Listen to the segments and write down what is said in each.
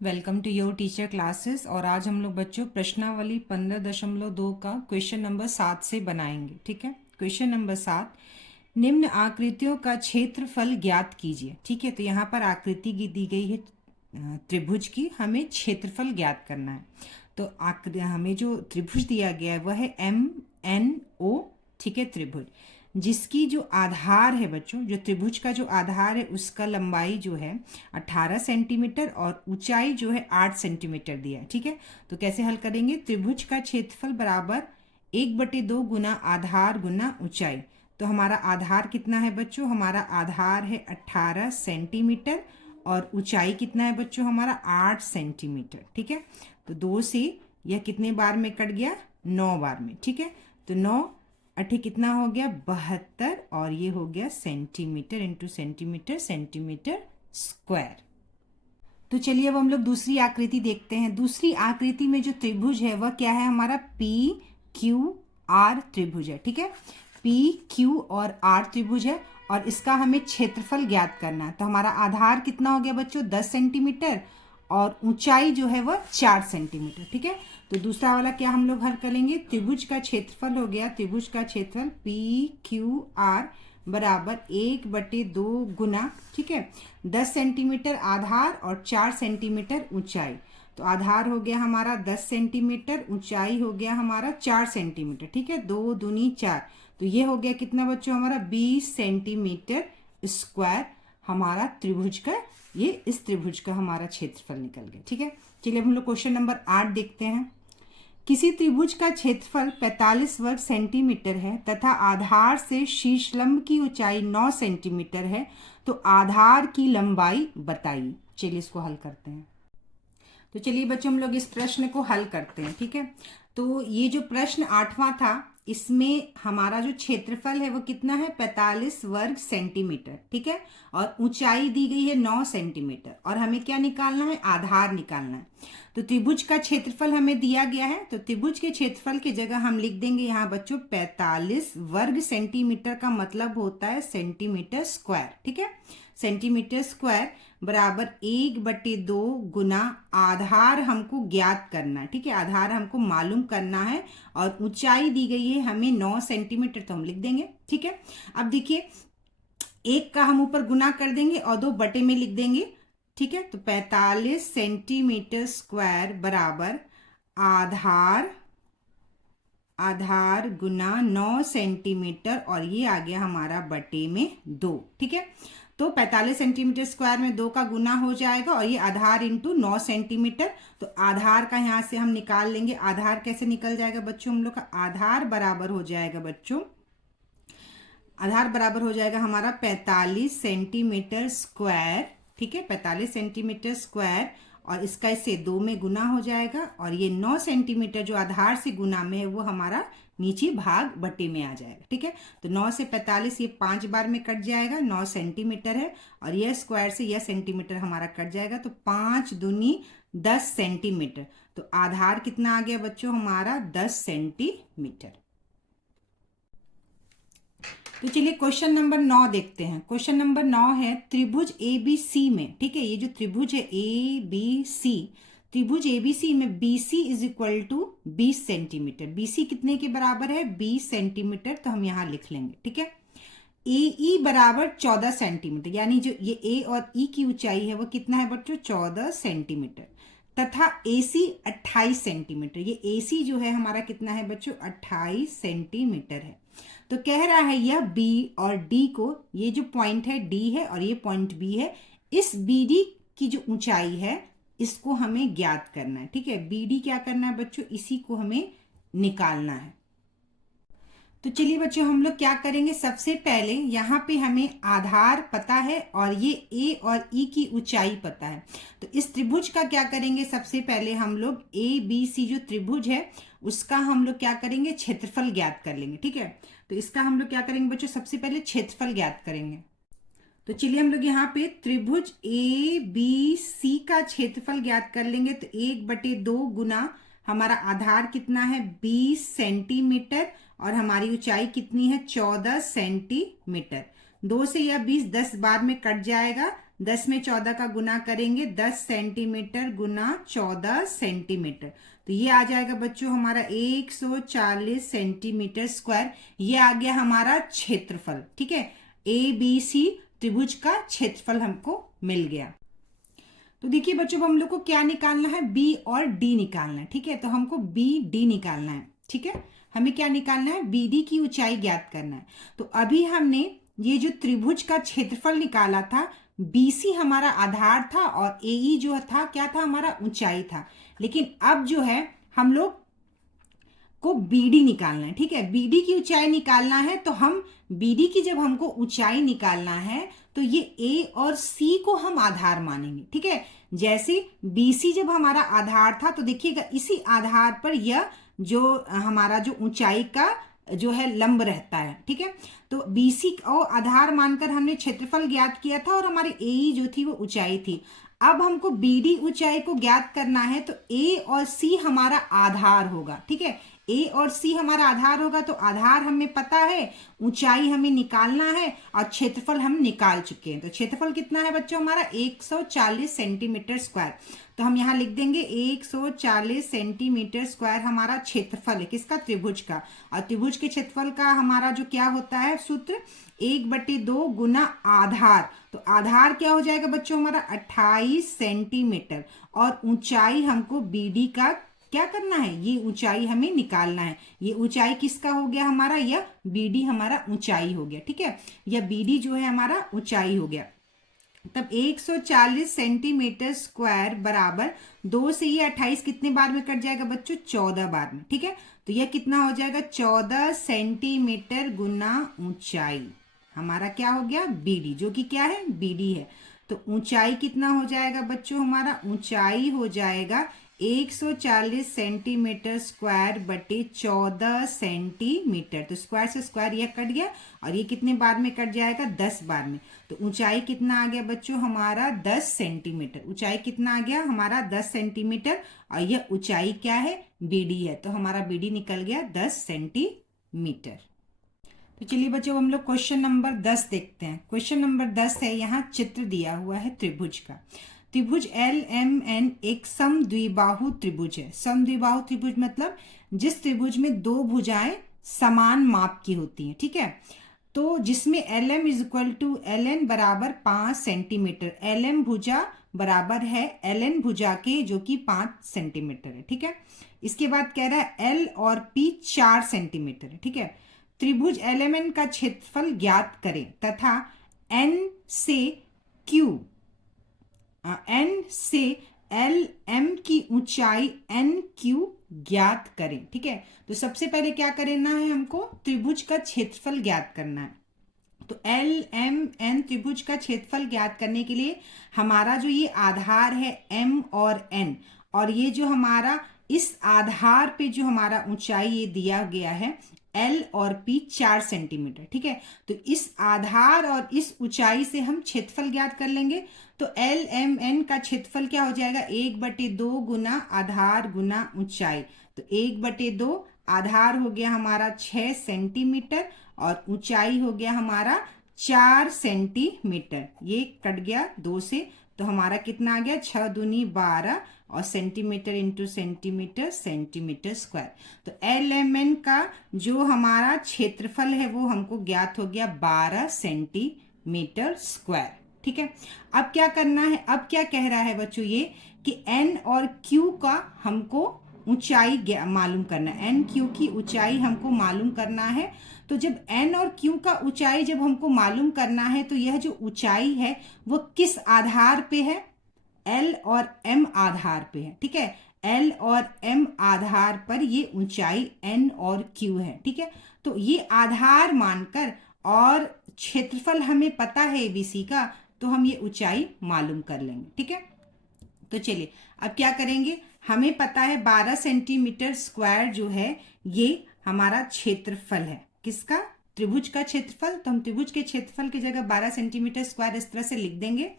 Welcome to your teacher classes. और आज हम लोग बच्चों प्रश्नावली 15.2 का क्वेश्चन नंबर 7 से बनाएंगे। ठीक है, क्वेश्चन नंबर 7, निम्न आकृतियों का क्षेत्रफल ज्ञात कीजिए। ठीक है, तो यहाँ पर आकृति की दी गई है त्रिभुज की, हमें क्षेत्रफल ज्ञात करना है। तो हमें जो त्रिभुज दिया गया है वह है MNO। ठीक है, त्रिभुज जिसकी जो आधार है बच्चों, जो त्रिभुज का जो आधार है उसका लंबाई जो है 18 सेंटीमीटर और ऊंचाई जो है 8 सेंटीमीटर दिया है। ठीक है, तो कैसे हल करेंगे? त्रिभुज का क्षेत्रफल बराबर 1/2 गुना आधार गुना ऊंचाई। तो हमारा आधार कितना है बच्चों? हमारा आधार है 18 सेंटीमीटर और ऊंचाई कितना है बच्चों? हमारा 8 सेंटीमीटर। ठीक है, तो 2 से यह कितने बार में कट गया? 9 बार में। ठीक है, तो 9 अठी कितना हो गया? 72 और ये हो गया centimetre into centimetre, centimetre square. तो चलिए अब हम लोग दूसरी आकृति देखते हैं। दूसरी आकृति में जो त्रिभुज है वह क्या है? हमारा PQR त्रिभुज है। ठीक है, PQ और R त्रिभुज है और इसका हमें क्षेत्रफल ज्ञात करना है। तो हमारा आधार कितना हो गया बच्चों? 10 सेंटीमीटर और ऊंचाई जो है वह 4 सेंटीमीटर। ठीक है, तो दूसरा वाला क्या हम लोग हल करेंगे? त्रिभुज का क्षेत्रफल हो गया, त्रिभुज का क्षेत्रफल PQR बराबर 1/2 गुना, ठीक है, 10 सेंटीमीटर आधार और 4 सेंटीमीटर ऊंचाई। तो आधार हो गया हमारा 10 सेंटीमीटर, ऊंचाई हो गया हमारा 4 सेंटीमीटर। ठीक है, 2 दूनी 4, तो ये हो गया कितना बच्चों? हमारा 20 सेंटीमीटर स्क्वायर हमारा त्रिभुज का, ये इस त्रिभुज का हमारा क्षेत्रफल निकल गया। ठीक है, चलिए अब हम लोग क्वेश्चन नंबर 8 देखते हैं। किसी त्रिभुज का क्षेत्रफल 45 वर्ग सेंटीमीटर है तथा आधार से शीर्षलंब की ऊंचाई 9 सेंटीमीटर है, तो आधार की लंबाई बताइए। चलिए इसको हल करते हैं। तो चलिए बच्चों हम लोग इस प्रश्न को हल करते हैं। ठीक है, तो ये जो प्रश्न 8वां था, इसमें हमारा जो क्षेत्रफल है वो कितना है? 45 वर्ग सेंटीमीटर। ठीक है, और ऊंचाई दी गई है 9 सेंटीमीटर और हमें क्या निकालना है? आधार निकालना है। तो त्रिभुज का क्षेत्रफल हमें दिया गया है, तो त्रिभुज के क्षेत्रफल की जगह हम लिख देंगे यहाँ बच्चों 45 वर्ग सेंटीमीटर का मतलब होता है सेंटीमीटर स्क्वायर। ठीक है, सेंटीमीटर स्क्वायर बराबर 1/2 गुना आधार हमको ज्ञात करना है। ठीक है, आधार हमको मालूम करना है और ऊंचाई दी गई है हमें 9 सेंटीमीटर, तो हम लिख देंगे। ठीक है, अब देखिए 1 का हम ऊपर गुना कर देंगे और 2 बटे में लिख देंगे। ठीक है, तो 45 सेंटीमीटर स्क्वायर बराबर आधार गुना 9 सेंटीमीटर और ये आ गया हमारा बटे में 2। ठीक है, तो 45 सेंटीमीटर स्क्वायर में 2 का गुना हो जाएगा और ये आधार इंटू 9 सेंटीमीटर। तो आधार का यहाँ से हम निकाल लेंगे। आधार कैसे निकल जाएगा बच्चों? हम लोग का आधार बराबर हो जाएगा बच्चों, आधार बराबर हो जाएगा हमारा 45 सेंटीमीटर स्क्वायर। ठीक है, 45 सेंटीमीटर स्क्वायर और इसका इससे 2 में गुना हो जाएगा और ये 9 सेंटीमीटर जो आधार से गुना में है वो हमारा नीचे भाग बटे में आ जाएगा। ठीक है, तो 9 से 45 ये 5 बार में कट जाएगा, 9 सेंटीमीटर है और यह स्क्वायर से यह सेंटीमीटर हमारा कट जाएगा, तो 5 दूनी 10 सेंटीमीटर। तो आधार कितना आ गया बच्चों? हमारा 10 सेंटीमीटर। तो चलिए क्वेश्चन नंबर 9 देखते हैं। क्वेश्चन नंबर 9 है त्रिभुज ABC में, ठीक है, ये जो त्रिभुज है ABC, त्रिभुज ABC में BC is equal to 20 centimetre. BC कितने के बराबर है? 20 सेंटीमीटर, तो हम यहां लिख लेंगे। ठीक है, AE बराबर 14 सेंटीमीटर, यानी जो ये A और E की ऊंचाई है वो कितना है बच्चों? 14 सेंटीमीटर, तथा AC 28 सेंटीमीटर। ये AC जो है हमारा कितना है बच्चों? 28 सेंटीमीटर है। तो कह रहा है यह B और D को, ये जो पॉइंट है D है और ये पॉइंट B है, इस BD की जो ऊंचाई है इसको हमें ज्ञात करना है। ठीक है, BD क्या करना है बच्चों? इसी को हमें निकालना है। तो चलिए बच्चों हम लोग क्या करेंगे? सबसे पहले यहाँ पे हमें आधार पता है और ये A और E की ऊंचाई पता है, तो इस त्रिभुज का क्या करेंगे? सबसे पहले हम लोग ABC जो त्रिभुज है उसका हम लोग क्या करेंगे? क्षेत्रफल ज्ञात कर लेंगे। ठीक है, तो इसका हम लोग क्या करेंगे बच्चों? सबसे पहले क्षेत्रफल ज्ञात करेंगे। तो चलिए हम लोग यहाँ पे त्रिभुज ABC का क्षेत्रफल ज्ञात कर लेंगे। तो 1/2 गुना हमारा आधार कितना है? 20 सेंटीमीटर और हमारी ऊंचाई कितनी है? 14 सेंटीमीटर। 2 से यह 20 10 बार में कट जाएगा, 10 में 14 का गुना करेंगे, 10 सेंटीमीटर गुना 14 सेंटीमीटर, तो ये आ जाएगा बच्चों हमारा 140 सेंटीमीटर स्क्वायर। ये आ गया हमारा क्षेत्रफल। ठीक है, ABC त्रिभुज का क्षेत्रफल हमको मिल गया। तो देखिए बच्चों, हम लोग को क्या निकालना है, B और D निकालना है। ठीक है, तो हमको BD निकालना है। ठीक है, हमें क्या निकालना है, BD की ऊंचाई ज्ञात करना है। तो अभी हमने ये जो त्रिभुज का क्षेत्रफल निकाला था, BC हमारा आधार था और AE जो था क्या था, हमारा ऊंचाई था। लेकिन अब जो है हम लोग को BD निकालना है। ठीक है, BD की ऊंचाई निकालना है, तो हम BD की जब हमको ऊंचाई निकालना है तो ये A और C को हम आधार मानेंगे। ठीक है, जैसे BC जब हमारा आधार था, तो देखिएगा इसी आधार पर यह जो हमारा जो ऊंचाई का जो है लंब रहता है। ठीक है, तो BC को आधार मानकर हमने क्षेत्रफल ज्ञात किया था और हमारी AE जो थी वो ऊंचाई थी। अब हमको BD ऊंचाई को ज्ञात करना है, तो A और C हमारा आधार होगा। ठीक है, A और C हमारा आधार होगा, तो आधार हमें पता है, ऊंचाई हमें निकालना है और क्षेत्रफल हम निकाल चुके हैं। तो क्षेत्रफल कितना है बच्चों, हमारा 140 सेंटीमीटर स्क्वायर। तो हम यहाँ लिख देंगे 140 सेंटीमीटर स्क्वायर हमारा क्षेत्रफल है, किसका, त्रिभुज का। और त्रिभुज के क्षेत्रफल का हमारा जो क्या होता है सूत्र, 1/2 गुना आधार। तो आधार क्या हो जाएगा बच्चों, हमारा 28 सेंटीमीटर। और ऊंचाई हमको BD का क्या करना है, ये ऊंचाई हमें निकालना है। ये ऊंचाई किसका हो गया हमारा, यह BD हमारा ऊंचाई हो गया। ठीक है, यह BD जो है हमारा ऊंचाई हो गया। तब 140 सेंटीमीटर स्क्वायर बराबर 2 से ये 28 कितने बार में कट जाएगा बच्चों, 14 बार में। ठीक है, तो यह कितना हो जाएगा, 14 सेंटीमीटर गुना ऊंचाई हमारा क्या हो गया, BD, जो कि क्या है, BD है। तो ऊंचाई कितना हो जाएगा बच्चों, हमारा ऊंचाई हो जाएगा 140 सेंटीमीटर स्क्वायर बटे 14 सेंटीमीटर। तो स्क्वायर से स्क्वायर यह कट गया और ये कितने बार में कट जाएगा, 10 बार में। तो ऊंचाई कितना आ गया बच्चों, हमारा 10 सेंटीमीटर। ऊंचाई कितना आ गया हमारा, 10 सेंटीमीटर। और यह ऊंचाई क्या है, BD है। तो हमारा BD निकल गया 10 सेंटीमीटर। तो चलिए बच्चों, हम लोग क्वेश्चन नंबर 10 देखते हैं। क्वेश्चन नंबर 10 है, यहाँ चित्र दिया हुआ है त्रिभुज का। त्रिभुज LMN एक समद्विबाहु त्रिभुज है। समद्विबाहु त्रिभुज मतलब जिस त्रिभुज में दो भुजाएं समान माप की होती हैं। ठीक है, तो जिसमें LM = LN बराबर 5 सेंटीमीटर। LM भुजा बराबर है LN भुजा के, जो कि 5 सेंटीमीटर है। ठीक है, इसके बाद कह रहा है L और P 4 सेंटीमीटर है। ठीक है, त्रिभुज LMN का क्षेत्रफल ज्ञात करें तथा N से LM की ऊंचाई NQ ज्ञात करें। ठीक है, तो सबसे पहले क्या करना है, हमको त्रिभुज का क्षेत्रफल ज्ञात करना है। तो LMN त्रिभुज का क्षेत्रफल ज्ञात करने के लिए हमारा जो ये आधार है M और N, और ये जो हमारा इस आधार पे जो हमारा ऊंचाई ये दिया गया है L और P 4 सेंटीमीटर। ठीक है, तो इस आधार और इस ऊंचाई से हम क्षेत्रफल ज्ञात कर लेंगे। तो LMN का क्षेत्रफल क्या हो जाएगा, 1/2 गुना आधार गुना ऊंचाई। तो 1/2 आधार हो गया हमारा 6 सेंटीमीटर और ऊंचाई हो गया हमारा 4 सेंटीमीटर। ये कट गया 2 से, तो हमारा कितना आ गया, 6 दूनी 12 और centimetre into centimetre, centimetre square. तो LMN का जो हमारा क्षेत्रफल है वो हमको ज्ञात हो गया 12 सेंटीमीटर स्क्वायर। ठीक है, अब क्या करना है, अब क्या कह रहा है बच्चों ये कि N और Q का हमको ऊंचाई मालूम करना है। N Q की ऊंचाई हमको मालूम करना है। तो जब N और Q का ऊंचाई जब हमको मालूम करना है, तो यह जो ऊंचाई है वो किस आधार पे है, L और M आधार पे है। ठीक है, L और M आधार पर ये ऊंचाई N और Q है। ठीक है, तो ये आधार मानकर और क्षेत्रफल हमें पता है ABC का, तो हम ये ऊंचाई मालूम कर लेंगे। ठीक है, तो चलिए अब क्या करेंगे, हमें पता है 12 सेंटीमीटर स्क्वायर जो है ये हमारा क्षेत्रफल है, किसका, त्रिभुज का क्षेत्रफल। तो हम त्रिभुज के क्षेत्रफल की जगह 12 सेंटीमीटर स्क्वायर इस तरह से लिख देंगे,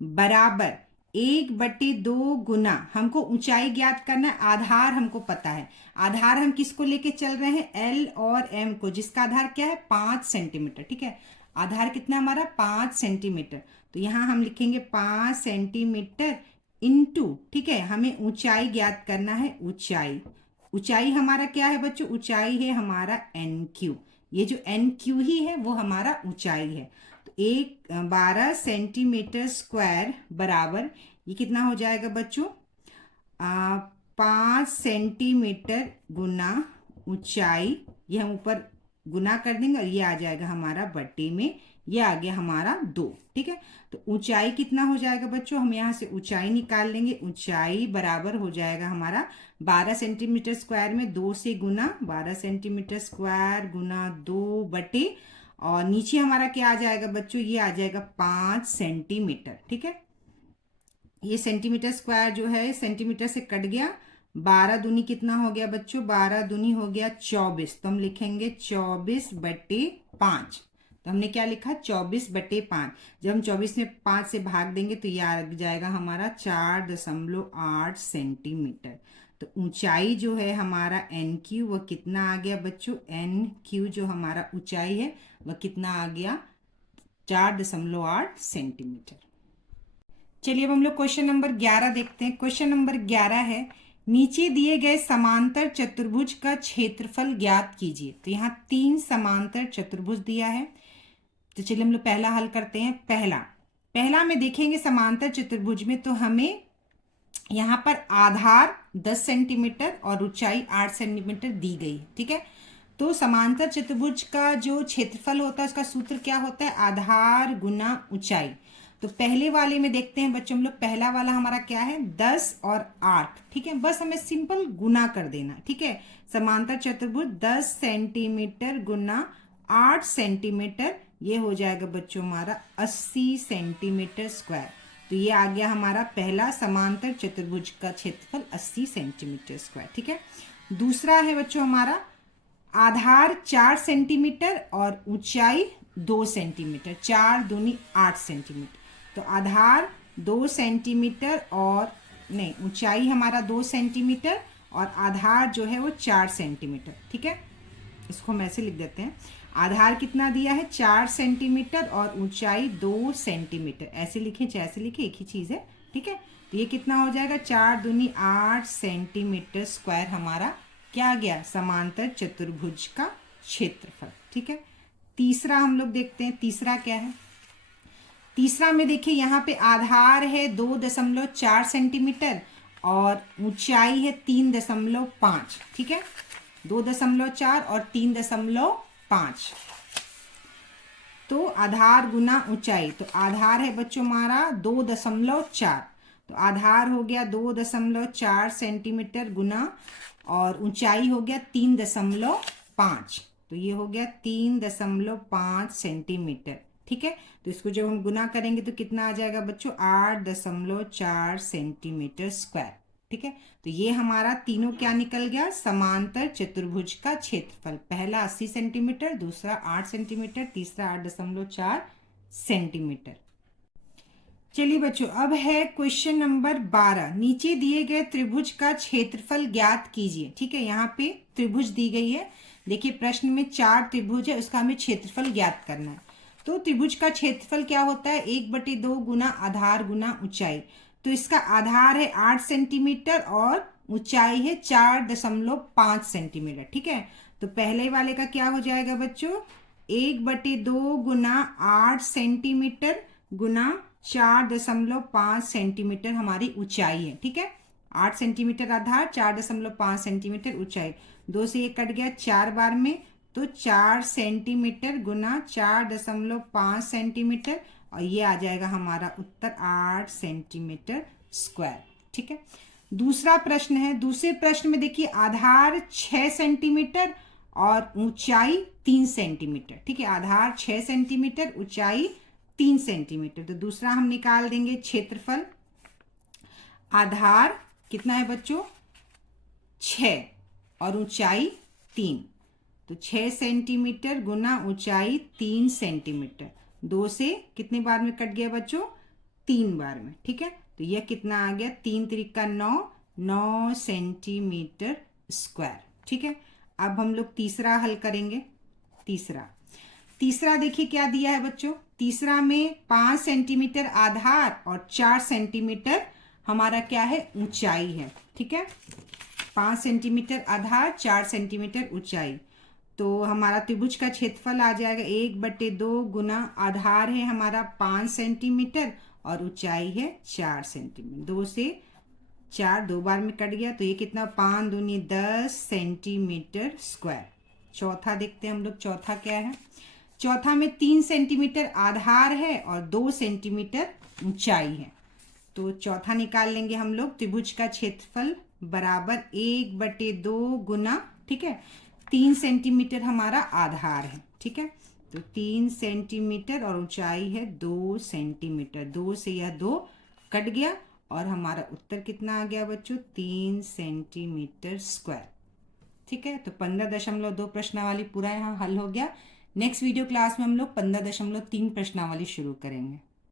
बराबर 1/2 गुना, हमको ऊंचाई ज्ञात करना है, आधार हमको पता है। आधार हम किसको लेके चल रहे हैं, L और M को, जिसका आधार क्या है, 5 सेंटीमीटर। ठीक है, आधार कितना हमारा, 5 सेंटीमीटर। तो यहाँ हम लिखेंगे 5 सेंटीमीटर इंटू, ठीक है, हमें ऊंचाई ज्ञात करना है। ऊंचाई, ऊंचाई हमारा क्या है बच्चों? ऊंचाई है हमारा एन क्यू। ये जो एन क्यू ही है वो हमारा ऊंचाई है। तो 12 सेंटीमीटर स्क्वायर बराबर, ये कितना हो जाएगा बच्चों? 5 सेंटीमीटर गुना ऊंचाई, ये हम ऊपर गुना कर देंगे और ये आ जाएगा हमारा बट्टे में, ये आ गया हमारा 2। ठीक है, तो ऊंचाई कितना हो जाएगा बच्चों? हम यहाँ से ऊंचाई निकाल लेंगे। ऊंचाई बराबर हो जाएगा हमारा 12 सेंटीमीटर स्क्वायर में 2 से गुना, 12 सेंटीमीटर स्क्वायर गुना 2 बटे, और नीचे हमारा क्या आ जाएगा बच्चों? ये आ जाएगा 5 सेंटीमीटर। ठीक है, ये सेंटीमीटर स्क्वायर जो है सेंटीमीटर से कट गया। 12 दूनी कितना हो गया बच्चों? 12 दूनी हो गया 24। तो हम लिखेंगे 24/5। तो हमने क्या लिखा? 24/5। जब हम 24 में 5 से भाग देंगे तो ये आ जाएगा हमारा 4.8 सेंटीमीटर। तो ऊंचाई जो है हमारा एन क्यू, वह कितना आ गया बच्चों? एन क्यू जो हमारा ऊंचाई है वह कितना आ गया? 4.8 सेंटीमीटर। चलिए अब हम लोग क्वेश्चन नंबर 11 देखते हैं। क्वेश्चन नंबर 11 है, नीचे दिए गए समांतर चतुर्भुज का क्षेत्रफल ज्ञात कीजिए। तो यहाँ 3 समांतर चतुर्भुज दिया है। तो चलिए हम लोग पहला हल करते हैं। पहला में देखेंगे समांतर चतुर्भुज में, तो हमें यहाँ पर आधार 10 सेंटीमीटर और ऊंचाई 8 सेंटीमीटर दी गई है। ठीक है, तो समांतर चतुर्भुज का जो क्षेत्रफल होता है उसका सूत्र क्या होता है? आधार गुना ऊंचाई। तो पहले वाले में देखते हैं बच्चों हम लोग, पहला वाला हमारा क्या है? 10 और 8। ठीक है, बस हमें सिंपल गुना कर देना। ठीक है, समांतर चतुर्भुज 10 सेंटीमीटर गुना 8 सेंटीमीटर, ये हो जाएगा बच्चों हमारा 80 सेंटीमीटर स्क्वायर। तो ये आ गया हमारा पहला समांतर चतुर्भुज का क्षेत्रफल 80 सेंटीमीटर स्क्वायर। ठीक है, दूसरा है बच्चों हमारा आधार 4 सेंटीमीटर और ऊंचाई 2 सेंटीमीटर, 4 दूनी 8 सेंटीमीटर। तो आधार 2 सेंटीमीटर और नहीं, ऊंचाई हमारा 2 सेंटीमीटर और आधार जो है वो 4 सेंटीमीटर। ठीक है, इसको हम ऐसे लिख देते हैं। आधार कितना दिया है? 4 सेंटीमीटर और ऊंचाई 2 सेंटीमीटर। ऐसे लिखें चाहे ऐसे लिखें, एक ही चीज़ है। ठीक है, तो ये कितना हो जाएगा? 4 दूनी 8 सेंटीमीटर स्क्वायर हमारा क्या आ गया? समांतर चतुर्भुज का क्षेत्रफल। ठीक है, तीसरा हम लोग देखते हैं। तीसरा क्या है? तीसरा में देखिए यहाँ पे आधार है 2.4 सेंटीमीटर और ऊंचाई है 3.5। ठीक है, 2.4 और 3.5। तो आधार गुना ऊंचाई, तो आधार है बच्चों हमारा 2.4। तो आधार हो गया 2.4 सेंटीमीटर गुना, और ऊंचाई हो गया 3.5। तो ये हो गया 3.5 सेंटीमीटर। ठीक है, तो इसको जब हम गुना करेंगे तो कितना आ जाएगा बच्चों? 8.4 सेंटीमीटर स्क्वायर। ठीक है, तो ये हमारा तीनों क्या निकल गया? समांतर चतुर्भुज का क्षेत्रफल। पहला 80 सेंटीमीटर, दूसरा 8 सेंटीमीटर, तीसरा 8.4 सेंटीमीटर। चलिए बच्चों, अब है क्वेश्चन नंबर 12। नीचे दिए गए त्रिभुज का क्षेत्रफल ज्ञात कीजिए। ठीक है, यहाँ पे त्रिभुज दी गई है। देखिए प्रश्न में 4 त्रिभुज है, उसका हमें क्षेत्रफल ज्ञात करना है। तो त्रिभुज का क्षेत्रफल क्या होता है? 1/2 गुना आधार गुना ऊंचाई। तो इसका आधार है 8 सेंटीमीटर और ऊंचाई है 4.5 सेंटीमीटर। ठीक है, तो पहले वाले का क्या हो जाएगा बच्चों? 1/2 गुना 8 सेंटीमीटर गुना 4.5 सेंटीमीटर हमारी ऊंचाई है। ठीक है, 8 सेंटीमीटर आधार, 4.5 सेंटीमीटर ऊंचाई। 2 से 1 कट गया 4 बार में, तो 4 सेंटीमीटर गुना 4.5 सेंटीमीटर, और ये आ जाएगा हमारा उत्तर 8 सेंटीमीटर स्क्वायर। ठीक है, दूसरा प्रश्न है। दूसरे प्रश्न में देखिए आधार 6 सेंटीमीटर और ऊंचाई 3 सेंटीमीटर। ठीक है, आधार 6 सेंटीमीटर, ऊंचाई 3 सेंटीमीटर। तो दूसरा हम निकाल देंगे क्षेत्रफल। आधार कितना है बच्चों? 6 और ऊंचाई 3। तो 6 सेंटीमीटर गुना ऊंचाई 3 सेंटीमीटर। 2 से कितने बार में कट गया बच्चों? 3 बार में। ठीक है, तो यह कितना आ गया? 3 त्रिका 9 सेंटीमीटर स्क्वायर। ठीक है, अब हम लोग तीसरा हल करेंगे। तीसरा देखिए क्या दिया है बच्चों, तीसरा में 5 सेंटीमीटर आधार और 4 सेंटीमीटर हमारा क्या है, ऊंचाई है। ठीक है, 5 सेंटीमीटर आधार, 4 सेंटीमीटर ऊंचाई। तो हमारा त्रिभुज का क्षेत्रफल आ जाएगा 1/2 गुना आधार है हमारा 5 सेंटीमीटर और ऊंचाई है 4 सेंटीमीटर। 2 से 4 2 बार में कट गया, तो ये कितना, 5 दूनी 10 सेंटीमीटर स्क्वायर। चौथा देखते हैं हम लोग, चौथा क्या है। चौथा में 3 सेंटीमीटर आधार है और 2 सेंटीमीटर ऊंचाई है। तो चौथा निकाल लेंगे हम लोग, त्रिभुज का क्षेत्रफल बराबर 1/2 गुना, ठीक है, 3 सेंटीमीटर हमारा आधार है। ठीक है, तो 3 सेंटीमीटर और ऊंचाई है 2 सेंटीमीटर। 2 से यह 2 कट गया और हमारा उत्तर कितना आ गया बच्चों, 3 सेंटीमीटर स्क्वायर। ठीक है, तो 15.2 प्रश्नावली पूरा यहाँ हल हो गया। नेक्स्ट वीडियो क्लास में हम लोग 15.3 प्रश्नावली शुरू करेंगे।